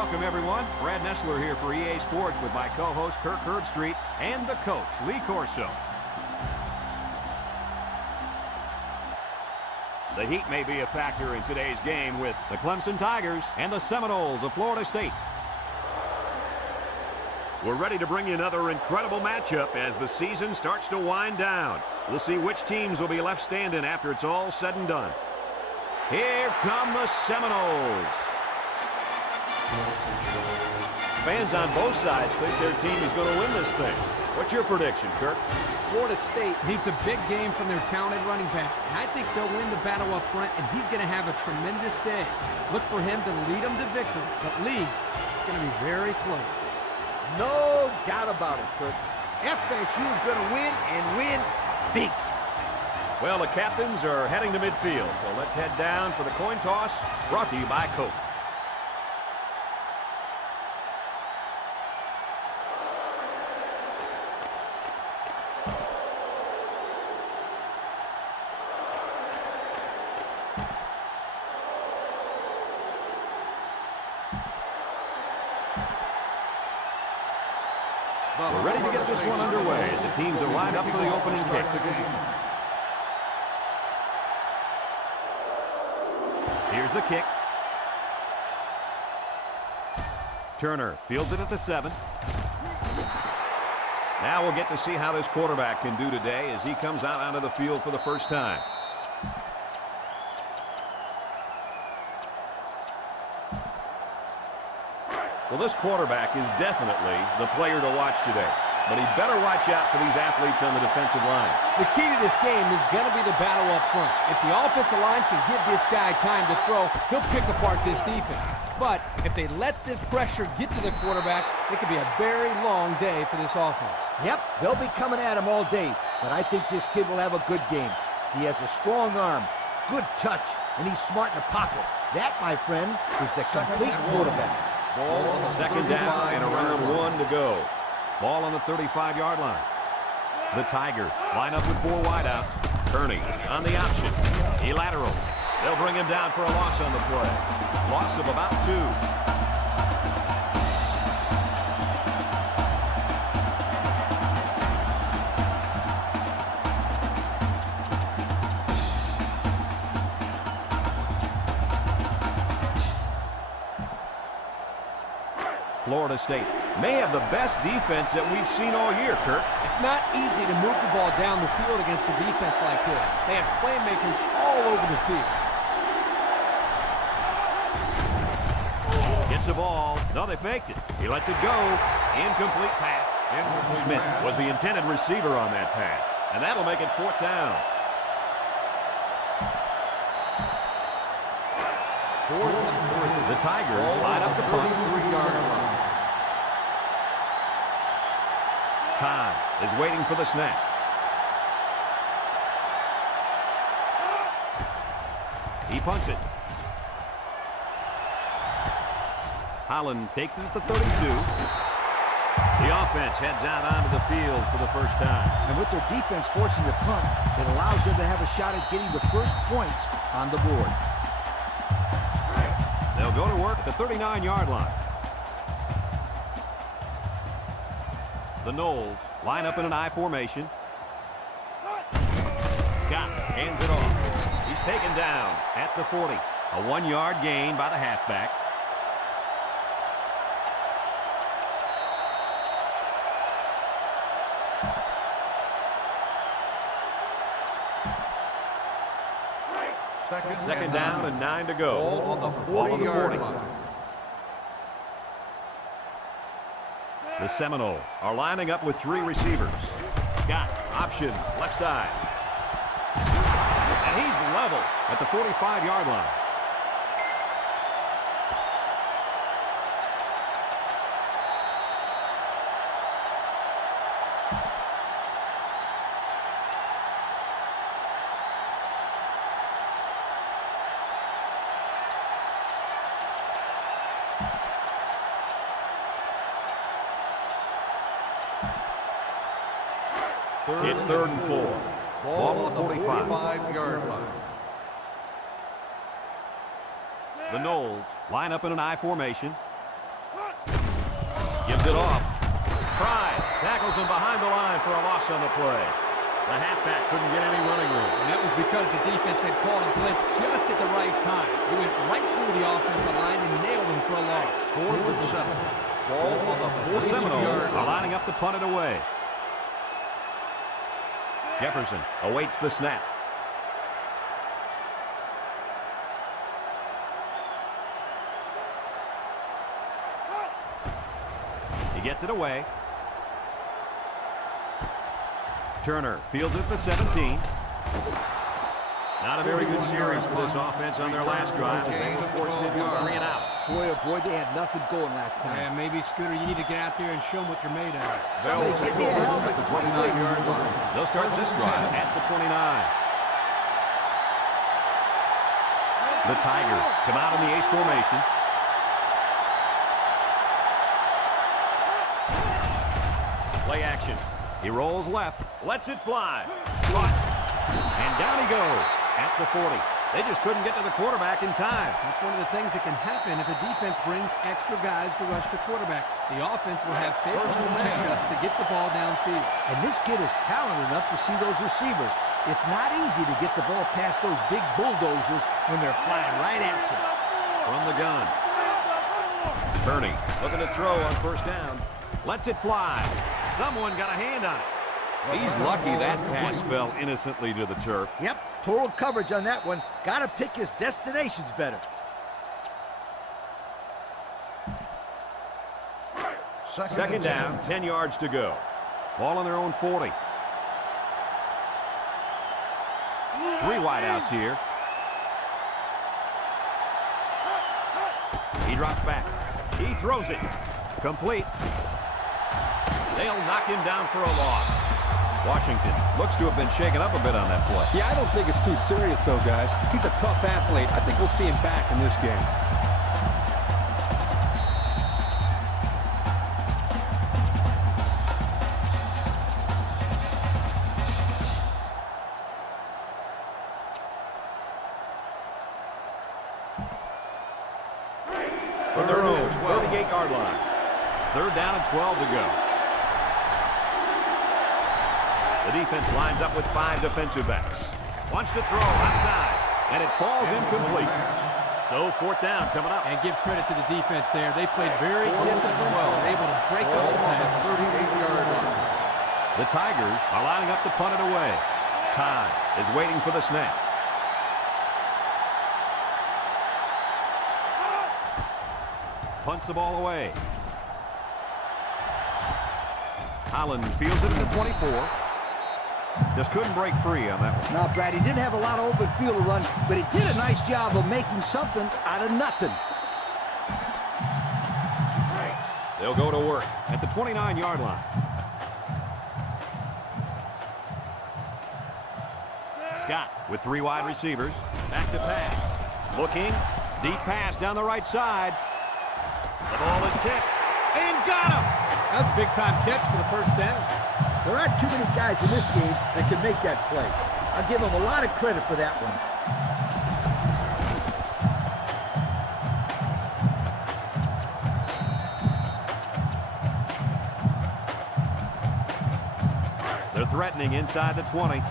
Welcome, everyone. Brad Nessler here for EA Sports with my co-host Kirk Herbstreit and the coach, Lee Corso. The heat may be a factor in today's game with the Clemson Tigers and the Seminoles of Florida State. We're ready to bring you another incredible matchup as the season starts to wind down. We'll see which teams will be left standing after it's all said and done. Here come the Seminoles. Fans on both sides think their team is going to win this thing. What's your prediction, Kirk? Florida State needs a big game from their talented running back. And I think they'll win the battle up front, and he's going to have a tremendous day. Look for him to lead them to victory. But Lee, it's going to be very close. No doubt about it, Kirk. FSU is going to win and win big. Well, the captains are heading to midfield, so let's head down for the coin toss, brought to you by Coke. We're ready to get this one underway as the teams are lined up for the opening kick. Here's the kick. Turner fields it at the 7. Now we'll get to see how this quarterback can do today as he comes out onto the field for the first time. Well, this quarterback is definitely the player to watch today. But he better watch out for these athletes on the defensive line. The key to this game is going to be the battle up front. If the offensive line can give this guy time to throw, he'll pick apart this defense. But if they let the pressure get to the quarterback, it could be a very long day for this offense. Yep, they'll be coming at him all day. But I think this kid will have a good game. He has a strong arm, good touch, and he's smart in the pocket. That, my friend, is the complete quarterback. Second down and around 1 to go. Ball on the 35-yard line. The Tigers line up with 4 wideouts. Kearney on the option. He lateral. They'll bring him down for a loss on the play. Loss of about 2. Florida State may have the best defense that we've seen all year, Kirk. It's not easy to move the ball down the field against a defense like this. They have playmakers all over the field. Gets the ball. No, they faked it. He lets it go. Incomplete pass. Smith was the intended receiver on that pass. And that'll make it 4th down. 4th and 3. The Tigers line up the punt. 3-yard line. Time is waiting for the snap. He punts it. Holland takes it at the 32. The offense heads out onto the field for the first time. And with their defense forcing the punt, it allows them to have a shot at getting the first points on the board. They'll go to work at the 39-yard line. The Noles line up in an I formation. Scott hands it off. He's taken down at the 40. A 1-yard gain by the halfback. Second down and 9 to go. Ball on the 40-yard line. The Seminoles are lining up with 3 receivers. Scott, options, left side. And he's level at the 45-yard line. It's 3rd and 4. Ball on the 45-yard line. The Noles line up in an I formation. Gives it off. Pride tackles him behind the line for a loss on the play. The halfback couldn't get any running room. And that was because the defense had called a blitz just at the right time. He went right through the offensive line and nailed him for a loss. 4th and 7. Ball on the The Seminoles 42-yard are line. lining up to punt it away. Jefferson awaits the snap. He gets it away. Turner fields it at the 17. Not a very good series for this offense on their last drive as they were forced into a 3 and out. Boy, oh boy, they had nothing going last time. Yeah, maybe, Scooter, you need to get out there and show them what you're made of. Somebody get me a helmet. At the 29-yard line. They'll start this drive at the 29. The Tigers come out in the ace formation. Play action. He rolls left, lets it fly. Caught. And down he goes at the 40. They just couldn't get to the quarterback in time. That's one of the things that can happen if a defense brings extra guys to rush the quarterback. The offense will have favorable matchups to get the ball downfield. And this kid is talented enough to see those receivers. It's not easy to get the ball past those big bulldozers when they're flying right at you. From the gun. Kearney looking to throw on first down. Lets it fly. Someone got a hand on it. He's lucky that pass fell innocently to the turf. Yep, total coverage on that one. Got to pick his destinations better. Second down, 10 yards to go. Ball on their own 40. 3 wideouts here. He drops back. He throws it. Complete. They'll knock him down for a loss. Washington looks to have been shaken up a bit on that play. Yeah, I don't think it's too serious, though, guys. He's a tough athlete. I think we'll see him back in this game. From their own 38-yard line. 3rd down and 12 to go. The defense lines up with 5 defensive backs. Wants to throw outside, and it falls incomplete. So 4th down coming up. And give credit to the defense there. They played very disciplined well. They're able to break up the pass. 38-yard line. The Tigers are lining up to punt it away. Todd is waiting for the snap. Punts the ball away. Holland fields it at the 24. Just couldn't break free on that one. Now, Brad, he didn't have a lot of open field to run, but he did a nice job of making something out of nothing. They'll go to work at the 29-yard line. Scott with 3 wide receivers. Back to pass. Looking. Deep pass down the right side. The ball is tipped. And got him! That was a big-time catch for the first down. There aren't too many guys in this game that can make that play. I'll give him a lot of credit for that one. They're threatening inside the 20.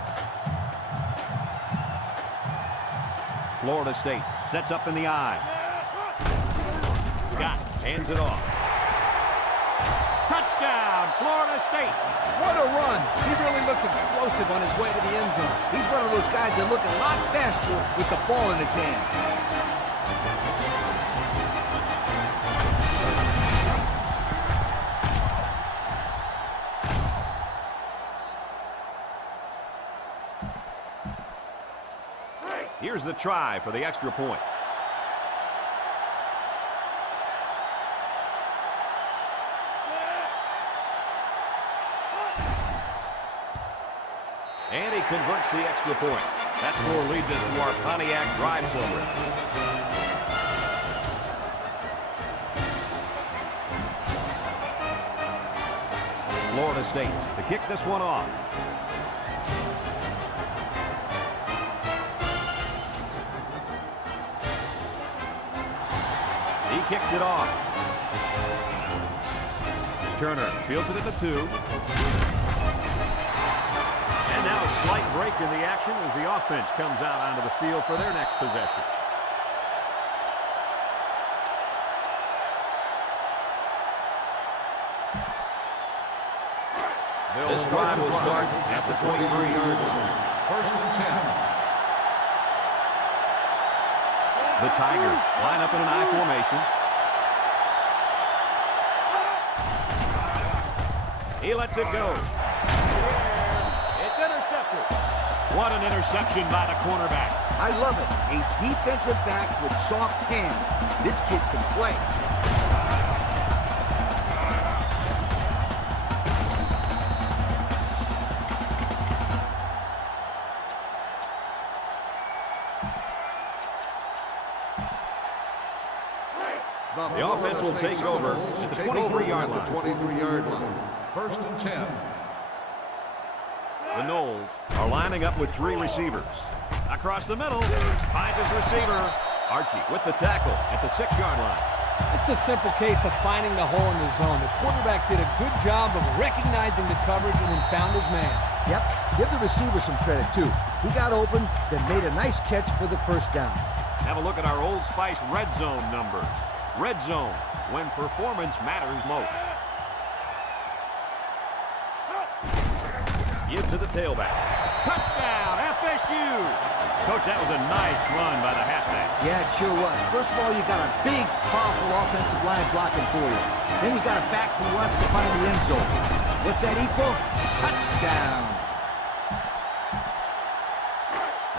Florida State sets up in the eye. Scott hands it off. Touchdown, Florida State. What a run. He really looked explosive on his way to the end zone. He's one of those guys that look a lot faster with the ball in his hands. Here's the try for the extra point. And he converts the extra point. That score leads us to our Pontiac drive summary. Florida State to kick this one off. He kicks it off. Turner fields it at the 2. And now a slight break in the action as the offense comes out onto the field for their next possession. This drive will start at the 23-yard line. First and 10. The Tigers line up in an I formation. He lets it go. It's intercepted. What an interception by the cornerback. I love it. A defensive back with soft hands. This kid can play. The offense will take over at the 23-yard line. 23-yard line. First and 10. The Knowles are lining up with 3 receivers. Across the middle, finds his receiver. Archie with the tackle at the 6-yard line. This is a simple case of finding the hole in the zone. The quarterback did a good job of recognizing the coverage and then found his man. Yep, give the receiver some credit, too. He got open, then made a nice catch for the first down. Have a look at our Old Spice red zone numbers. Red zone, when performance matters most. Give to the tailback. Touchdown, FSU! Coach, that was a nice run by the halfback. Yeah, it sure was. First of all, you got a big, powerful offensive line blocking for you. Then you got a back who wants to find the end zone. What's that equal? Touchdown!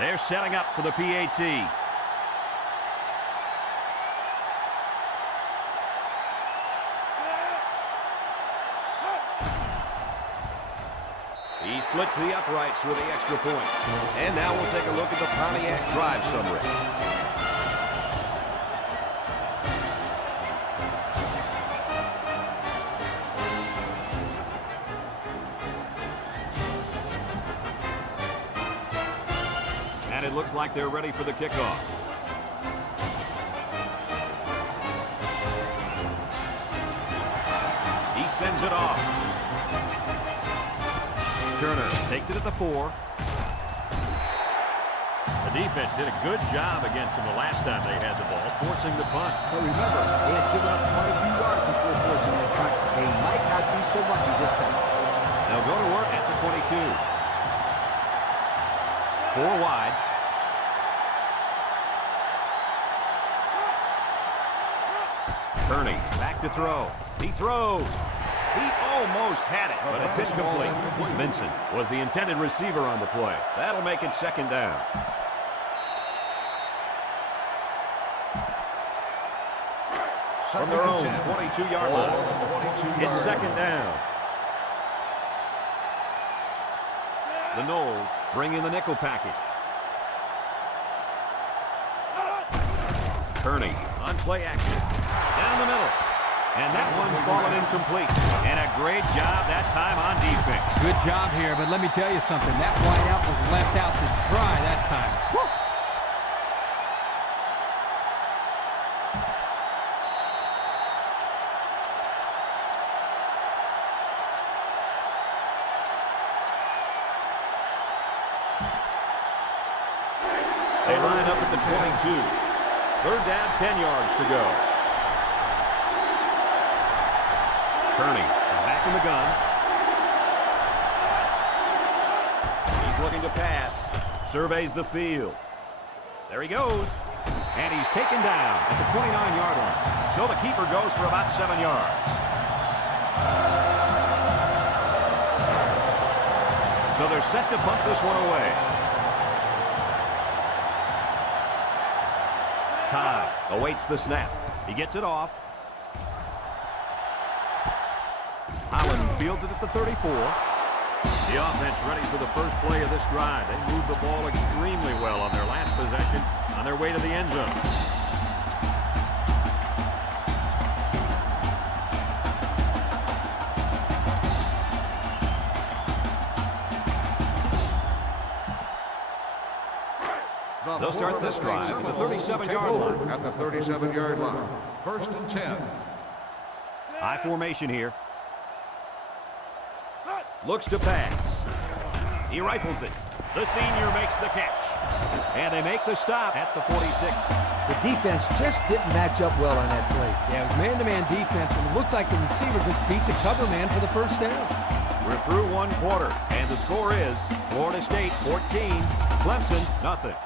They're setting up for the PAT. He splits the uprights with the extra point. And now we'll take a look at the Pontiac drive summary. And it looks like they're ready for the kickoff. He sends it off. Turner takes it at the 4. The defense did a good job against them the last time they had the ball, forcing the punt. But remember, they had given up quite a few yards before forcing that punt. They might not be so lucky this time. They'll go to work at the 22. 4 wide. Kearney back to throw. He throws. He almost had it, but it's incomplete. Vincent was the intended receiver on the play. That'll make it second down. From their own 22-yard line. It's second down. The Knowles bring in the nickel package. Kearney on play action. Down the middle. And that one's fallen incomplete. And a great job that time on defense. Good job here, but let me tell you something. That wideout was left out to dry that time. Woo! They line up at the 22. Third down, 10 yards to go. Kearney is back in the gun. He's looking to pass. Surveys the field. There he goes. And he's taken down at the 29-yard line. So the keeper goes for about 7 yards. So they're set to punt this one away. Todd awaits the snap. He gets it off. Holland fields it at the 34. The offense ready for the first play of this drive. They moved the ball extremely well on their last possession on their way to the end zone. They'll start this drive at the 37-yard line. At the 37-yard line. First and 10. High formation here. Looks to pass. He rifles it. The senior makes the catch. And they make the stop at the 46. The defense just didn't match up well on that play. Yeah, it was man-to-man defense, and it looked like the receiver just beat the cover man for the first down. We're through one quarter, and the score is Florida State 14, Clemson nothing.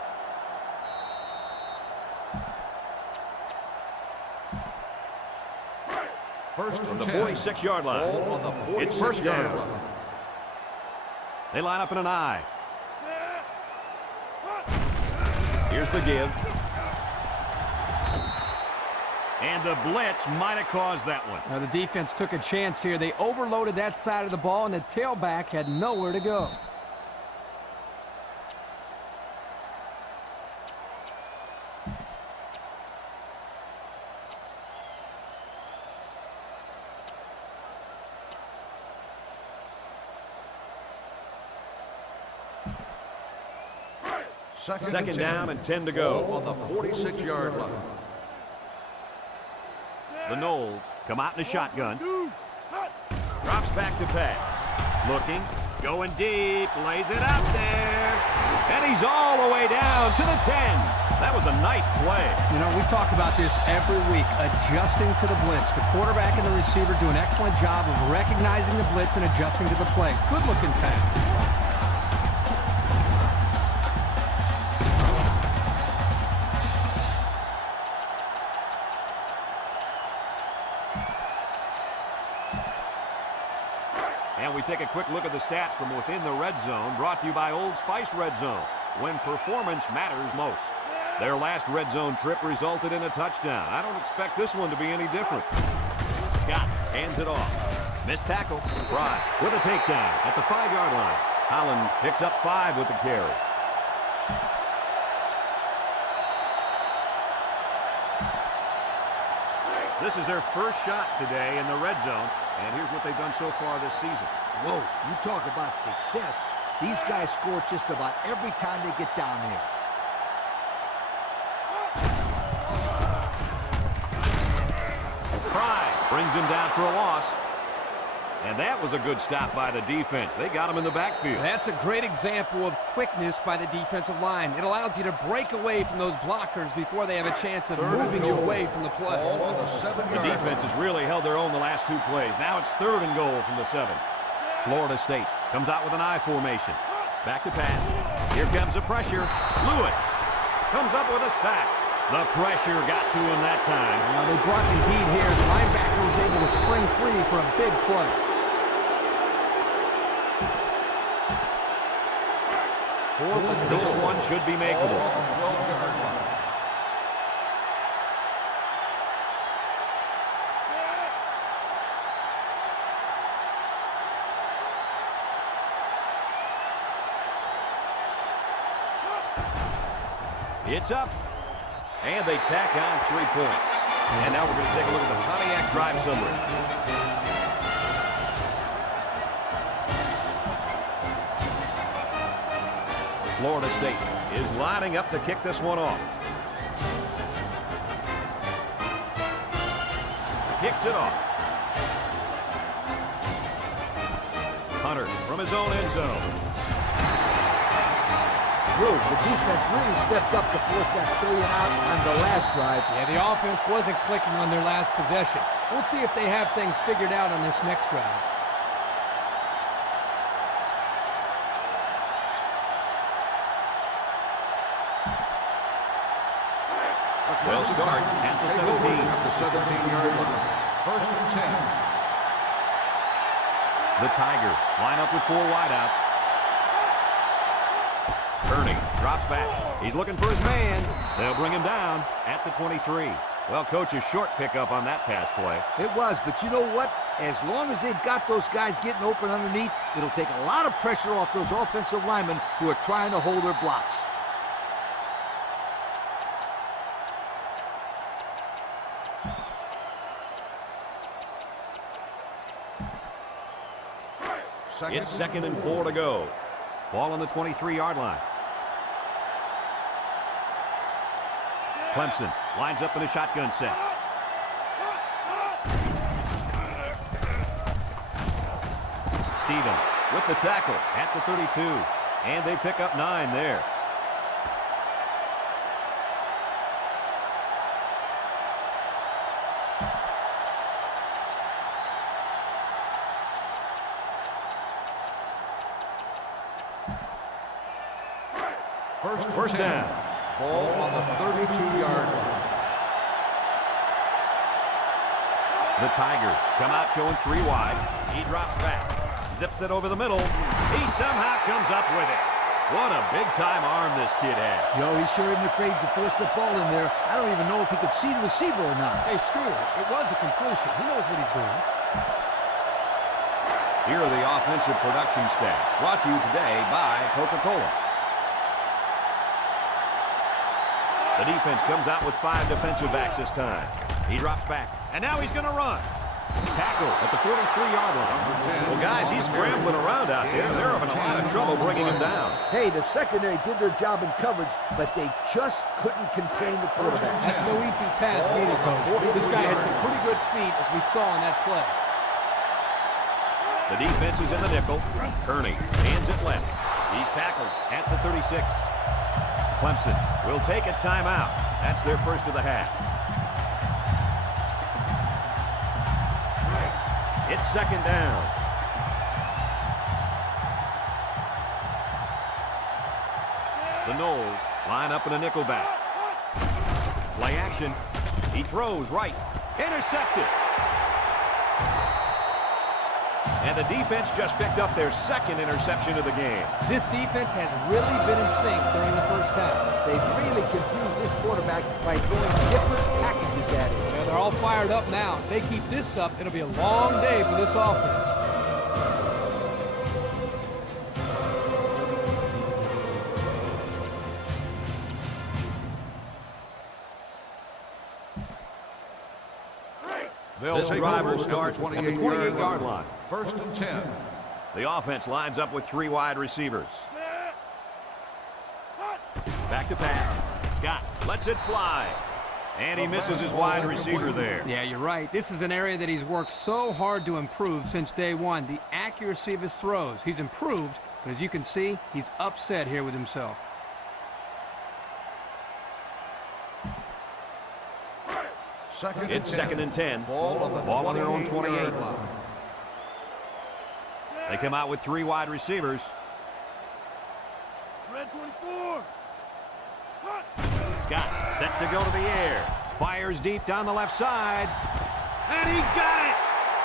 First From and the 10. 46-yard line. Ball on the It's first 46-yard down. line. They line up in an I. Here's the give. And the blitz might have caused that one. Now, the defense took a chance here. They overloaded that side of the ball, and the tailback had nowhere to go. Second down and 10 to go. Ball on the 46-yard line. The Knowles come out in a shotgun. Drops back to pass. Looking, going deep, lays it out there. And he's all the way down to the 10. That was a nice play. You know, we talk about this every week, adjusting to the blitz. The quarterback and the receiver do an excellent job of recognizing the blitz and adjusting to the play. Good-looking pass. And we take a quick look at the stats from within the red zone, brought to you by Old Spice Red Zone, when performance matters most. Their last red zone trip resulted in a touchdown. I don't expect this one to be any different. Scott hands it off. Missed tackle. Fry with a takedown at the 5-yard line. Holland picks up 5 with the carry. This is their first shot today in the red zone, and here's what they've done so far this season. Whoa, you talk about success. These guys score just about every time they get down there. Fry brings him down for a loss. And that was a good stop by the defense. They got him in the backfield. That's a great example of quickness by the defensive line. It allows you to break away from those blockers before they have a chance of moving you away from the play. Ball on the The 7-yard defense has really held their own the last 2 plays. Now it's 3rd and goal from the 7. Florida State comes out with an I formation. Back to pass. Here comes the pressure. Lewis comes up with a sack. The pressure got to him that time. Now, they brought the heat here. The linebacker was able to spring free for a big play. This one should be makeable. Ball on the 12-yard line. It's up. And they tack on 3 points. And now we're going to take a look at the Pontiac drive summary. Florida State is lining up to kick this one off. Kicks it off. Hunter from his own end zone. The defense really stepped up to force that 3 and out on the last drive. Yeah, the offense wasn't clicking on their last possession. We'll see if they have things figured out on this next drive. Well, start at the 17. At the 17-yard line. First and 10. The Tigers line up with 4 wideouts. Kearney drops back. He's looking for his man. They'll bring him down at the 23. Well, Coach, a short pickup on that pass play. It was, but you know what? As long as they've got those guys getting open underneath, it'll take a lot of pressure off those offensive linemen who are trying to hold their blocks. It's 2nd and 4 to go. Ball on the 23-yard line. Clemson lines up in a shotgun set. Stevens with the tackle at the 32. And they pick up 9 there. First down. Ball on the 32-yard line. The Tigers come out showing 3 wide. He drops back. Zips it over the middle. He somehow comes up with it. What a big-time arm this kid has. Yo, he sure isn't afraid to force the ball in there. I don't even know if he could see the receiver or not. Hey, screw it. It was a completion. He knows what he's doing. Here are the offensive production stats, brought to you today by Coca-Cola. The defense comes out with 5 defensive backs this time. He drops back, and now he's going to run. Tackle at the 43-yard line. Well, guys, he's scrambling around out there. They're having a lot of trouble bringing him down. Hey, the secondary did their job in coverage, but they just couldn't contain the quarterback. That's no easy task either, Coach. This guy has some pretty good feet, as we saw in that play. The defense is in the nickel. Kearney hands it left. He's tackled at the 36. Clemson will take a timeout. That's their first of the half. It's second down. The Noles line up in a nickel back. Play action. He throws right. Intercepted. And the defense just picked up their second interception of the game. This defense has really been in sync during the first half. They've really confused this quarterback by throwing different packages at him. Yeah, they're all fired up now. If they keep this up, it'll be a long day for this offense. They'll take driver over starts at the 28-yard line. First and 10. The offense lines up with 3 wide receivers. Back to pass. Scott lets it fly. And he misses his wide receiver there. Yeah, you're right. This is an area that he's worked so hard to improve since day one. The accuracy of his throws. He's improved, but as you can see, he's upset here with himself. It's second and 10. Ball on their own 28. 28-yard line. They come out with 3 wide receivers. Red 24. Scott set to go to the air. Fires deep down the left side. And he got it!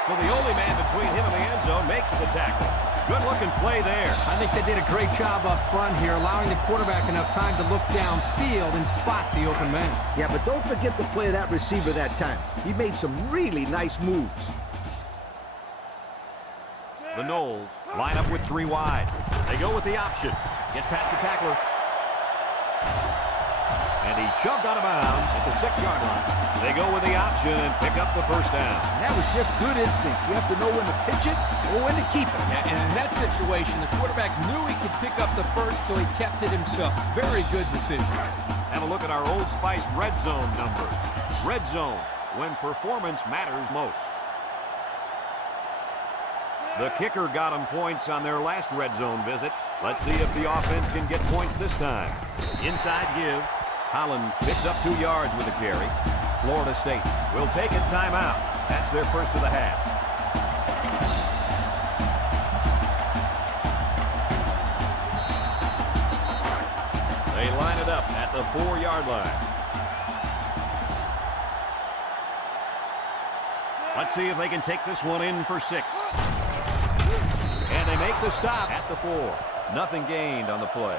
So the only man between him and the end zone makes the tackle. Good-looking play there. I think they did a great job up front here, allowing the quarterback enough time to look downfield and spot the open man. Yeah, but don't forget the play of that receiver that time. He made some really nice moves. The Noles line up with 3 wide. They go with the option. Gets past the tackler. And he's shoved out of bounds at the 6-yard line. They go with the option and pick up the first down. And that was just good instinct. You have to know when to pitch it or when to keep it. Yeah, and in that situation, the quarterback knew he could pick up the first, so he kept it himself. Very good decision. Have a look at our Old Spice red zone numbers. Red zone, when performance matters most. The kicker got them points on their last red zone visit. Let's see if the offense can get points this time. Inside give. Holland picks up 2 yards with a carry. Florida State will take a timeout. That's their first of the half. They line it up at the 4-yard line. Let's see if they can take this one in for 6. And they make the stop at the 4. Nothing gained on the play.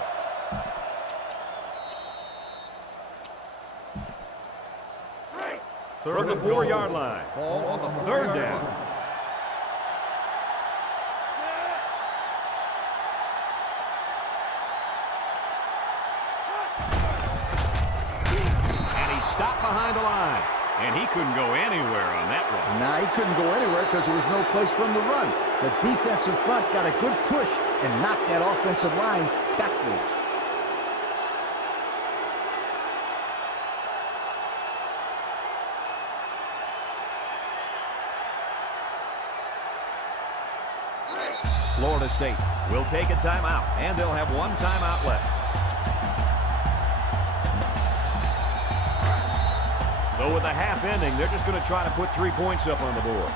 From the 4-yard line. Ball on the 3rd 4-yard down. line. And he stopped behind the line. And he couldn't go anywhere on that one. Nah, he couldn't go anywhere because there was no place for him to run. The defensive front got a good push and knocked that offensive line backwards. Florida State will take a timeout, and they'll have one timeout left. So with the half ending, they're just going to try to put 3 points up on the board.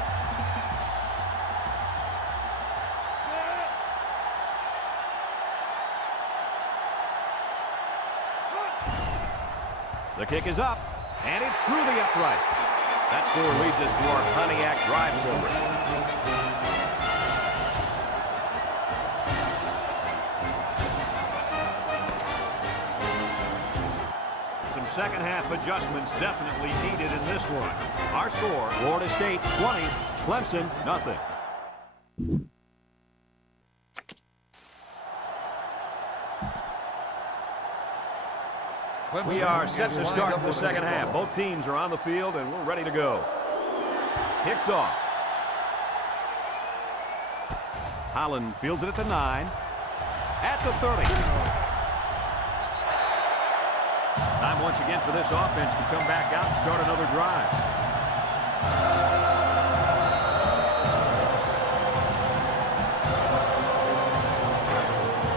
The kick is up, and it's through the upright. That score leads us to our Pontiac drive over. Some second half adjustments definitely needed in this one. Our score, Florida State 20, Clemson nothing. We are set to start the second half. Both teams are on the field, and we're ready to go. Kicks off. Holland fields it at the 9. At the 30. Time once again for this offense to come back out and start another drive.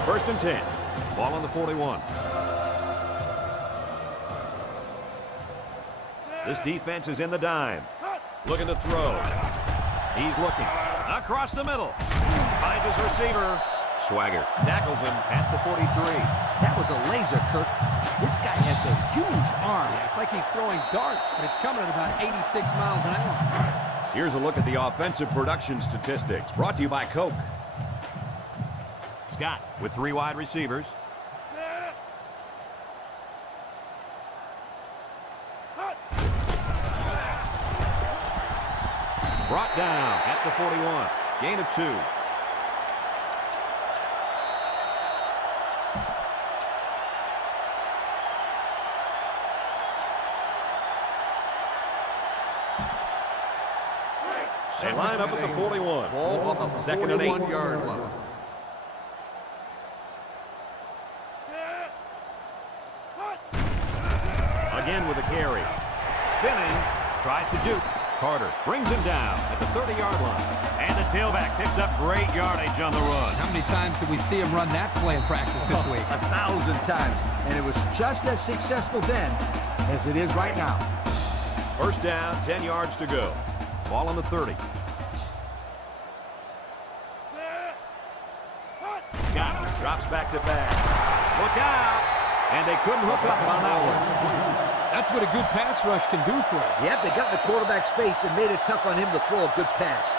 First and 10. Ball on the 41. This defense is in the dime. Looking to throw. He's looking. Across the middle. Finds his receiver. Swagger tackles him at the 43. That was a laser, Kirk. This guy has a huge arm. Yeah, it's like he's throwing darts, but it's coming at about 86 miles an hour. Here's a look at the offensive production statistics. Brought to you by Coke. Scott with 3 wide receivers. Brought down at the 41. Gain of 2. They line up at the 41. Ball on the Second and 8. 41-yard line. Again with a carry. Spinning. Tries to juke. Carter brings him down at the 30-yard line. And the tailback picks up great yardage on the run. How many times did we see him run that play in practice this week? 1,000 times. And it was just as successful then as it is right now. First down, 10 yards to go. Ball on the 30. Scott drops back to back. Look out! And they couldn't hook up on that one. That's what a good pass rush can do for him. Yep, they got in the quarterback's face and made it tough on him to throw a good pass.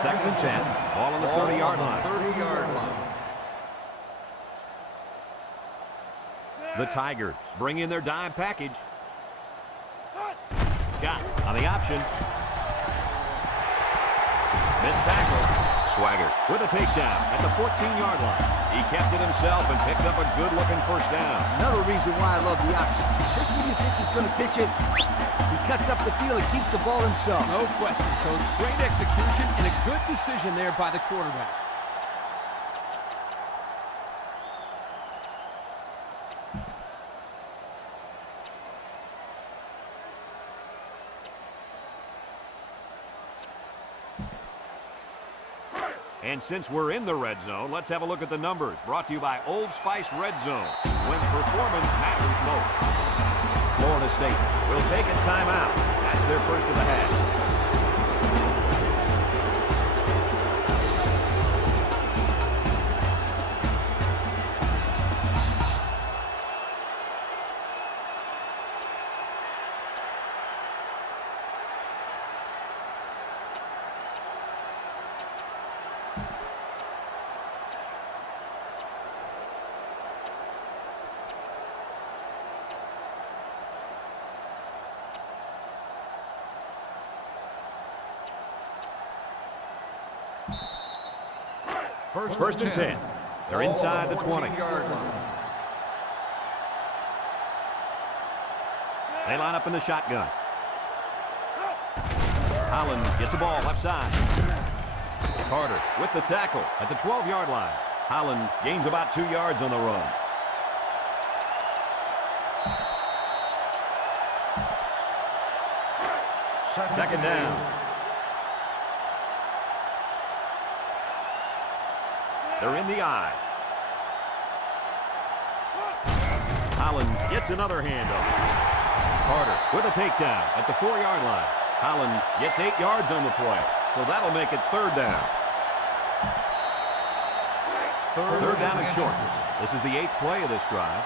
Second and 10. Ball on the 30-yard line. 30-yard line. The Tigers bring in their dime package. Scott on the option. Missed tackle. Swagger with a takedown at the 14-yard line. He kept it himself and picked up a good-looking first down. Another reason why I love the option. Just when you think he's going to pitch it, he cuts up the field and keeps the ball himself. No question, Coach. Great execution and a good decision there by the quarterback. And since we're in the red zone, let's have a look at the numbers. Brought to you by Old Spice Red Zone, when performance matters most. Florida State will take a timeout. That's their first of the half. First and 10. They're inside the 20. They line up in the shotgun. Holland gets a ball left side. Carter with the tackle at the 12-yard line. Holland gains about 2 yards on the run. Second down. They're in the eye. Holland gets another hand up. Carter with a takedown at the 4-yard line. Holland gets 8 yards on the play, so that'll make it 3rd down. Third down and short. This is the 8th play of this drive.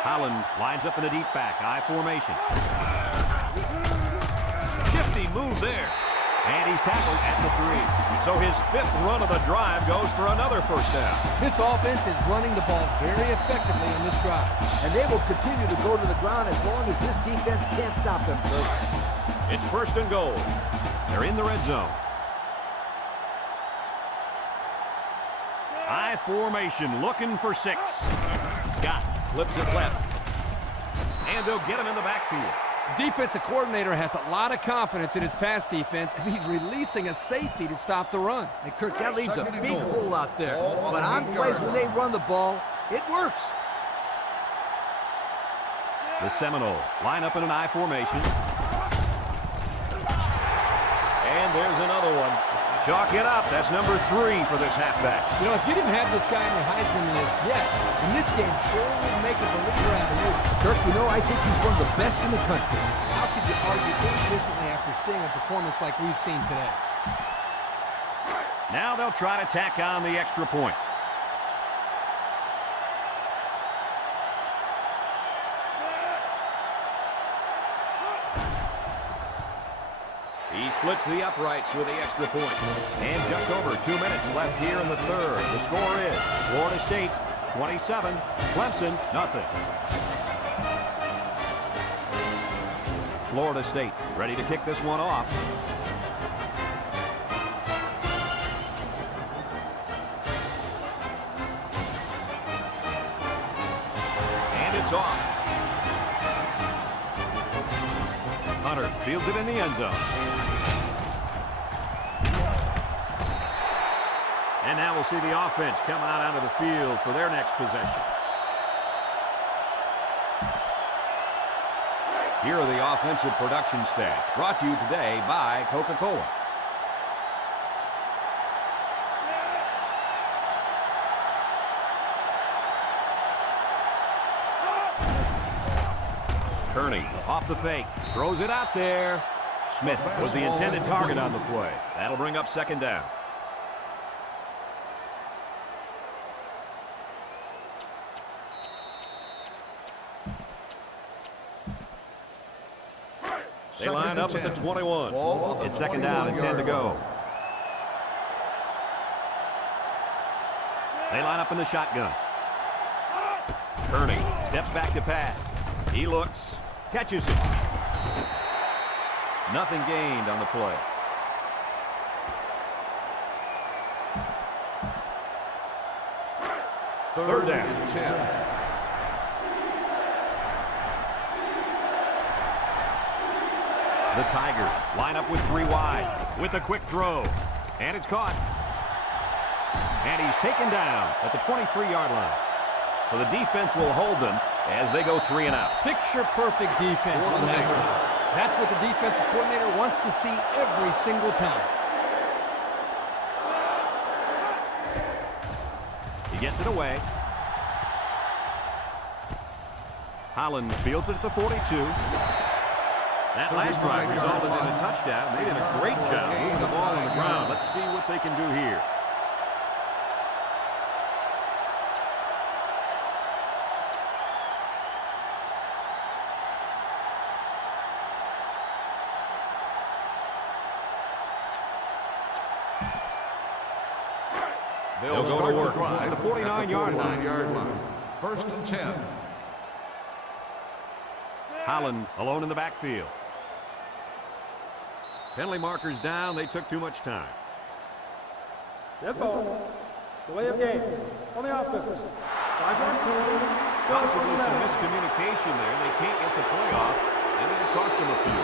Holland lines up in a deep back, I formation. Shifty move there. And he's tackled at the 3. So his 5th run of the drive goes for another 1st down. This offense is running the ball very effectively on this drive. And they will continue to go to the ground as long as this defense can't stop them, Kirk. It's 1st and goal. They're in the red zone. I formation looking for 6. Scott flips it left. And they'll get him in the backfield. Defensive coordinator has a lot of confidence in his pass defense if he's releasing a safety to stop the run. And Kirk, that leaves a 2nd and big goal. hole out there. Ball on But the on 8 plays yard when they line. run the ball, it works. The Seminoles line up in an I formation. And there's another one. Chalk it up. That's number 3 for this halfback. You know, if you didn't have this guy in your Heisman list yet, in this game sure would make a believer out of you. Kirk, you know, I think he's one of the best in the country. How could you argue any differently after seeing a performance like we've seen today? Now they'll try to tack on the extra point. He splits the uprights with the extra point. And just over 2 minutes left here in the 3rd. The score is Florida State 27, Clemson nothing. Florida State ready to kick this one off. And it's off. Hunter fields it in the end zone. And now we'll see the offense come out onto the field for their next possession. Here are the offensive production stats, brought to you today by Coca-Cola. Kearney off the fake, throws it out there. Smith was the intended target on the play. That'll bring up 2nd down. They line up at the 21. It's 2nd down and 10 to go. They line up in the shotgun. Kearney steps back to pass. He looks, catches it. Nothing gained on the play. Third down. 10. The Tigers line up with 3 wide with a quick throw. And it's caught. And he's taken down at the 23-yard line. So the defense will hold them as they go 3 and out. Picture-perfect defense on that one. That's what the defensive coordinator wants to see every single time. He gets it away. Holland fields it at the 42. That last drive resulted in a touchdown. They did a great job moving the ball on the ground. Let's see what they can do here. They'll go to work at the 49-yard line. 1st and 10. Holland alone in the backfield. Penalty markers down. They took too much time. Dead ball. Delay of game. On the offense. 5-yard penalty. Still Possibly some down. miscommunication there. They can't get the play off, and it cost them a few.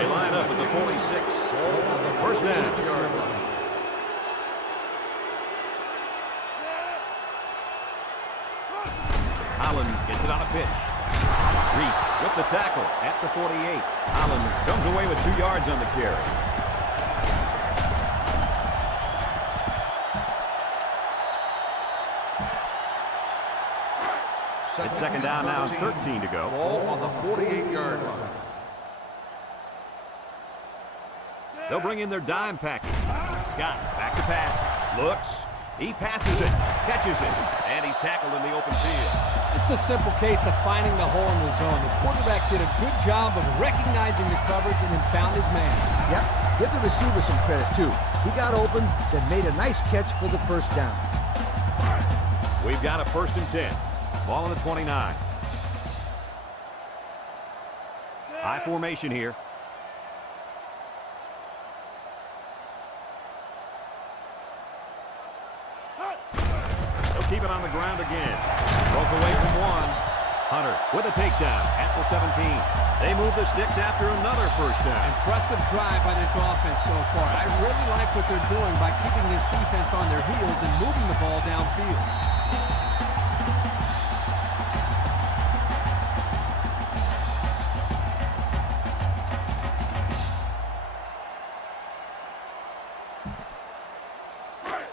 They line up at the 46. 1st down. 6-yard line. Holland gets it on a pitch. Reese with the tackle at the 48. Holland comes away with 2 yards on the carry. It's second down now, 13 to go. Ball on the 48-yard line. They'll bring in their dime package. Scott, back to pass. Looks. He passes it. Catches it. And he's tackled in the open field. This is a simple case of finding the hole in the zone. The quarterback did a good job of recognizing the coverage and then found his man. Yep, give the receiver some credit, too. He got open, then made a nice catch for the first down. We've got a 1st and 10. Ball on the 29. High formation here. They'll keep it on the ground again. Broke away from one. Hunter with a takedown at the 17. They move the sticks after another first down. Impressive drive by this offense so far. I really like what they're doing by keeping this defense on their heels and moving the ball downfield.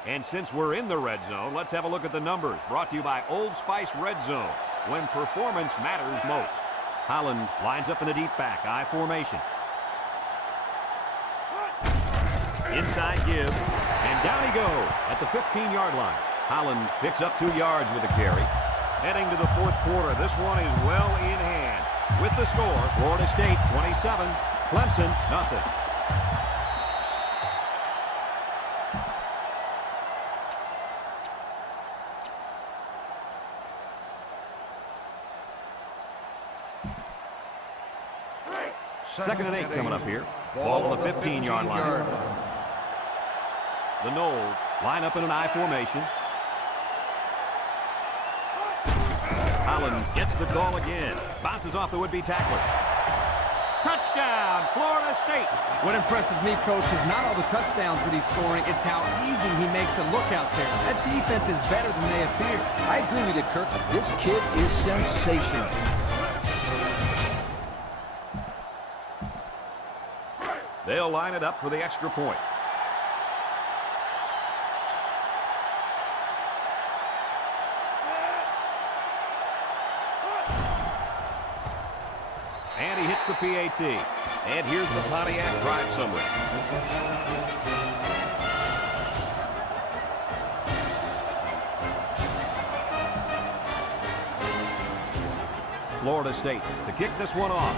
And since we're in the red zone, let's have a look at the numbers. Brought to you by Old Spice Red Zone, when performance matters most. Holland lines up in the deep back, I formation. Inside give, and down he goes at the 15-yard line. Holland picks up 2 yards with a carry. Heading to the 4th quarter, this one is well in hand. With the score, Florida State 27, Clemson nothing. Second and 8 coming up here. Ball on the 15-yard line. The Noles line up in an I formation. Holland gets the call again. Bounces off the would-be tackler. Touchdown, Florida State. What impresses me, Coach, is not all the touchdowns that he's scoring. It's how easy he makes it look out there. That defense is better than they appear. I agree with you, Kirk. This kid is sensational. They'll line it up for the extra point. And he hits the PAT. And here's the Pontiac drive summary. Florida State to kick this one off.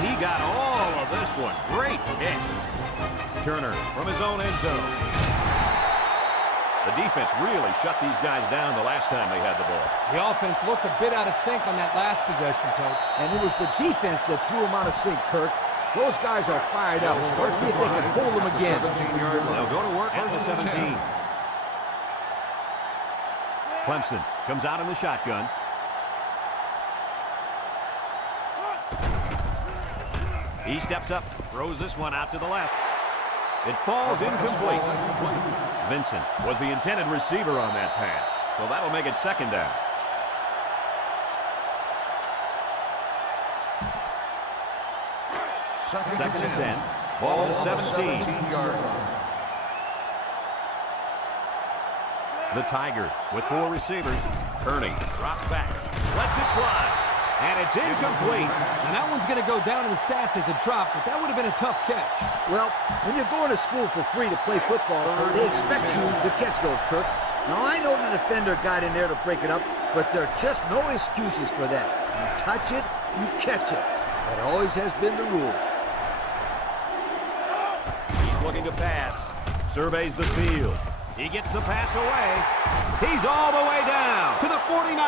He got all of this one. Great hit. Turner from his own end zone. The defense really shut these guys down the last time they had the ball. The offense looked a bit out of sync on that last possession, Coach. And it was the defense that threw him out of sync, Kirk. Those guys are fired up. Let's see if they can hold them again. They'll go to work at the 17. Clemson comes out in the shotgun. He steps up, throws this one out to the left. It falls incomplete. Vincent was the intended receiver on that pass, so that'll make it second down. Second and 10. Ball to 17. The Tigers with 4 receivers. Kearney drops back, lets it fly. And it's incomplete. And that one's going to go down in the stats as a drop, but that would have been a tough catch. Well, when you're going to school for free to play football, they expect you to catch those, Kirk. Now, I know the defender got in there to break it up, but there are just no excuses for that. You touch it, you catch it. That always has been the rule. He's looking to pass. Surveys the field. He gets the pass away. He's all the way down to the 49.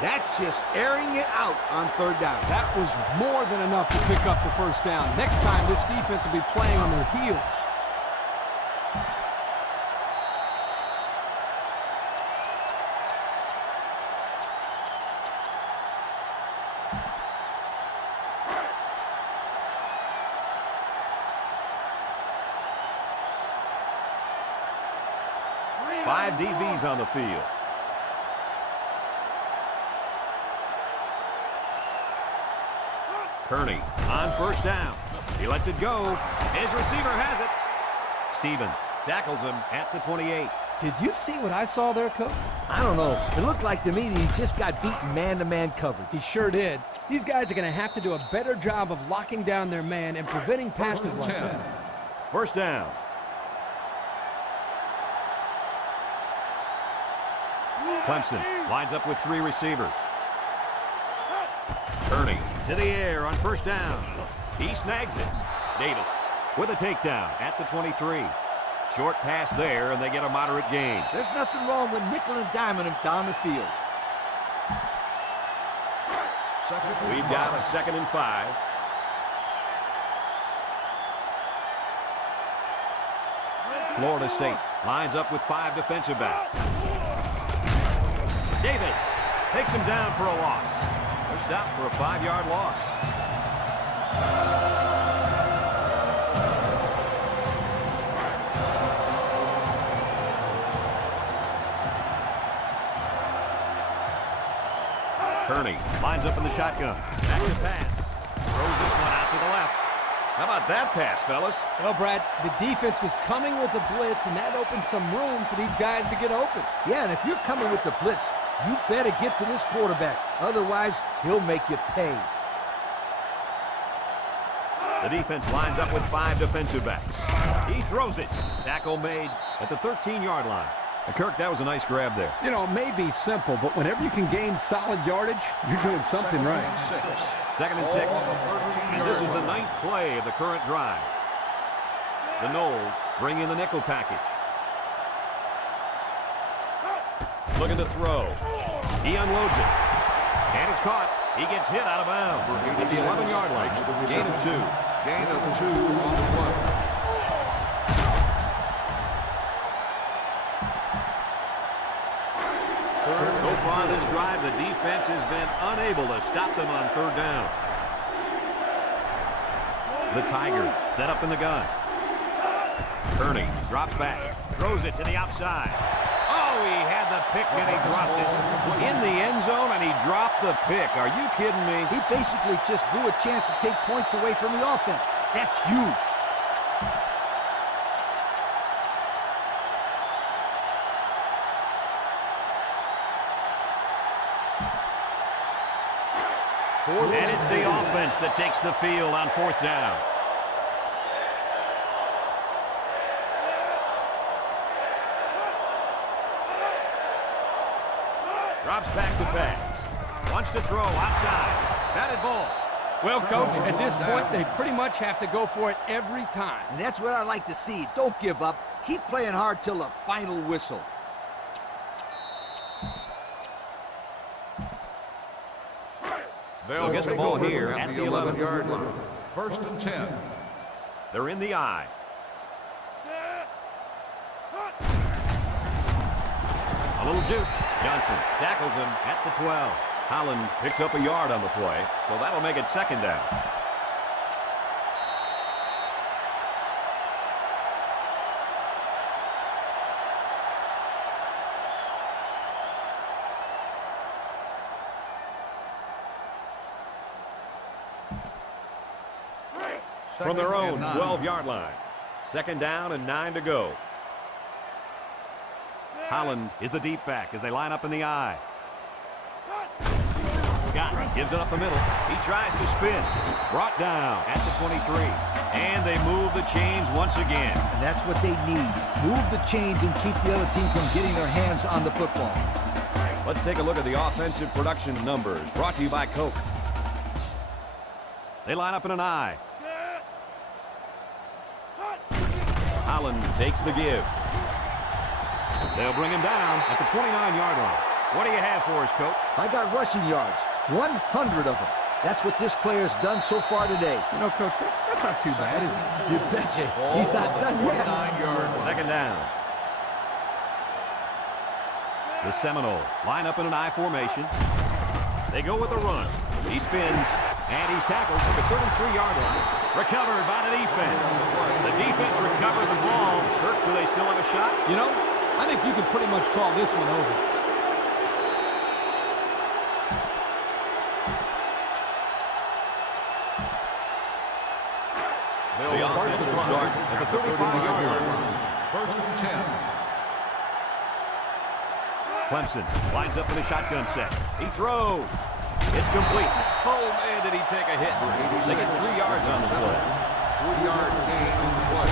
That's just airing it out on 3rd down. That was more than enough to pick up the first down. Next time, this defense will be playing on their heels. Five DBs on the field. Kearney on first down. He lets it go. His receiver has it. Stevens tackles him at the 28. Did you see what I saw there, Coach? I don't know. It looked like to me that he just got beaten man-to-man coverage. He sure did. These guys are going to have to do a better job of locking down their man and preventing passes like that. First down. Clemson lines up with 3 receivers. Kearney to the air on first down. He snags it. Davis with a takedown at the 23. Short pass there, and they get a moderate gain. There's nothing wrong with nickel and diming him down the field. We've got a 2nd and 5. Florida State lines up with 5 defensive backs. Davis takes him down for a loss. They're stopped for a 5-yard loss. Kearney lines up in the shotgun. Back to pass. Throws this one out to the left. How about that pass, fellas? Well, Brad, the defense was coming with the blitz, and that opened some room for these guys to get open. Yeah, and if you're coming with the blitz, you better get to this quarterback. Otherwise, he'll make you pay. The defense lines up with 5 defensive backs. He throws it. Tackle made at the 13-yard line. Kirk, that was a nice grab there. You know, it may be simple, but whenever you can gain solid yardage, you're doing something right. 2nd and 6. And this is the 9th play of the current drive. The Noles bring in the nickel package. Looking to throw. He unloads it. And it's caught. He gets hit out of bounds at the 11-yard line. Gain of 2. Gain of 2 on the play. So far this drive, the defense has been unable to stop them on 3rd down. The Tiger set up in the gun. Kearney drops back, throws it to the outside. Oh, he had the pick and he dropped it in the end zone, and he dropped the pick. Are you kidding me? He basically just blew a chance to take points away from the offense. That's huge. And it's the offense that takes the field on 4th down. Drops back to pass. Wants to throw outside. Batted ball. Well, Coach, at this point, they pretty much have to go for it every time. And that's what I like to see. Don't give up. Keep playing hard till the final whistle. They'll get the ball here at the 11-yard line. 1st and 10. They're in the eye. A little juke. Johnson tackles him at the 12. Holland picks up a yard on the play, so that'll make it 2nd down. From their own 12-yard line. 2nd down and 9 to go. Holland is the deep back as they line up in the eye. Scott gives it up the middle. He tries to spin. Brought down at the 23. And they move the chains once again. And that's what they need. Move the chains and keep the other team from getting their hands on the football. Let's take a look at the offensive production numbers. Brought to you by Coke. They line up in an eye. Holland takes the give. They'll bring him down at the 29-yard line. What do you have for us, Coach? I got rushing yards, 100 of them. That's what this player's done so far today. You know, Coach, that's not too bad, is it? You betcha. He's not done yet. 9-yard line. 2nd down. The Seminoles line up in an I formation. They go with a run. He spins, and he's tackled at the 33-yard line. Recovered by the defense. The defense recovered the ball. Kirk, do they still have a shot? You know, I think you can pretty much call this one over. The offense will start at the 35-yard line. First and 10. Clemson lines up in a shotgun set. He throws. It's complete. Oh, man, did he take a hit. They get 3 yards on the play. 3-yard gain on the play.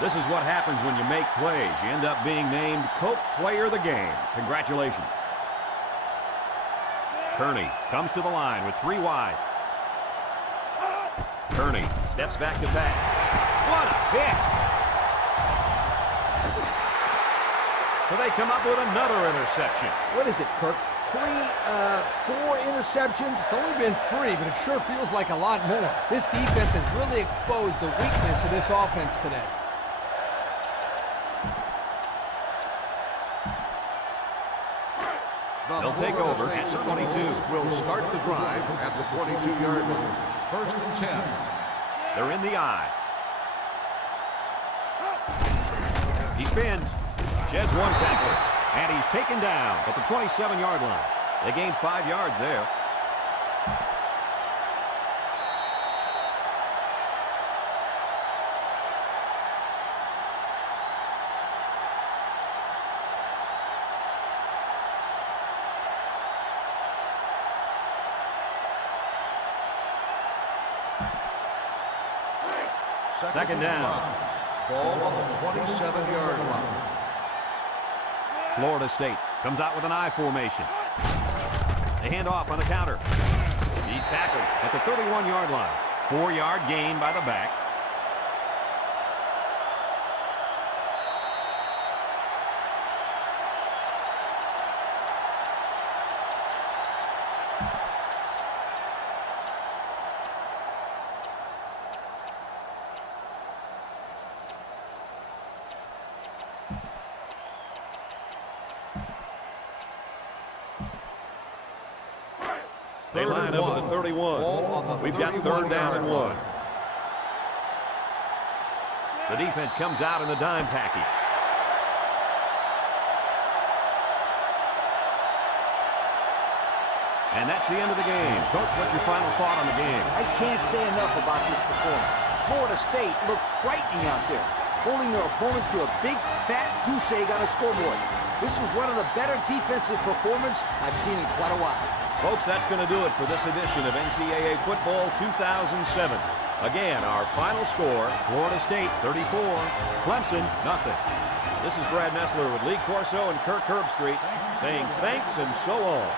This is what happens when you make plays. You end up being named Coke Player of the Game. Congratulations. Kearney comes to the line with 3 wide. Kearney steps back to pass. What a hit! So they come up with another interception. What is it, Kirk? 4 interceptions? It's only been 3, but it sure feels like a lot more. This defense has really exposed the weakness of this offense today. They'll take over at the 22. Will start the drive at the 22-yard line. First and 10. They're in the eye. He spins, sheds 1 tackler, and he's taken down at the 27-yard line. They gained 5 yards there. Second down. Ball on the 27-yard line. Florida State comes out with an I formation. They hand off on the counter. He's tackled at the 31-yard line. 4-yard gain by the back. They line up at the 31. We've got 3rd down and 1. The defense comes out in the dime package. And that's the end of the game. Coach, what's your final thought on the game? I can't say enough about this performance. Florida State looked frightening out there, holding their opponents to a big, fat goose egg on a scoreboard. This was one of the better defensive performances I've seen in quite a while. Folks, that's going to do it for this edition of NCAA Football 2007. Again, our final score, Florida State 34, Clemson nothing. This is Brad Nessler with Lee Corso and Kirk Herbstreit saying thanks and so long.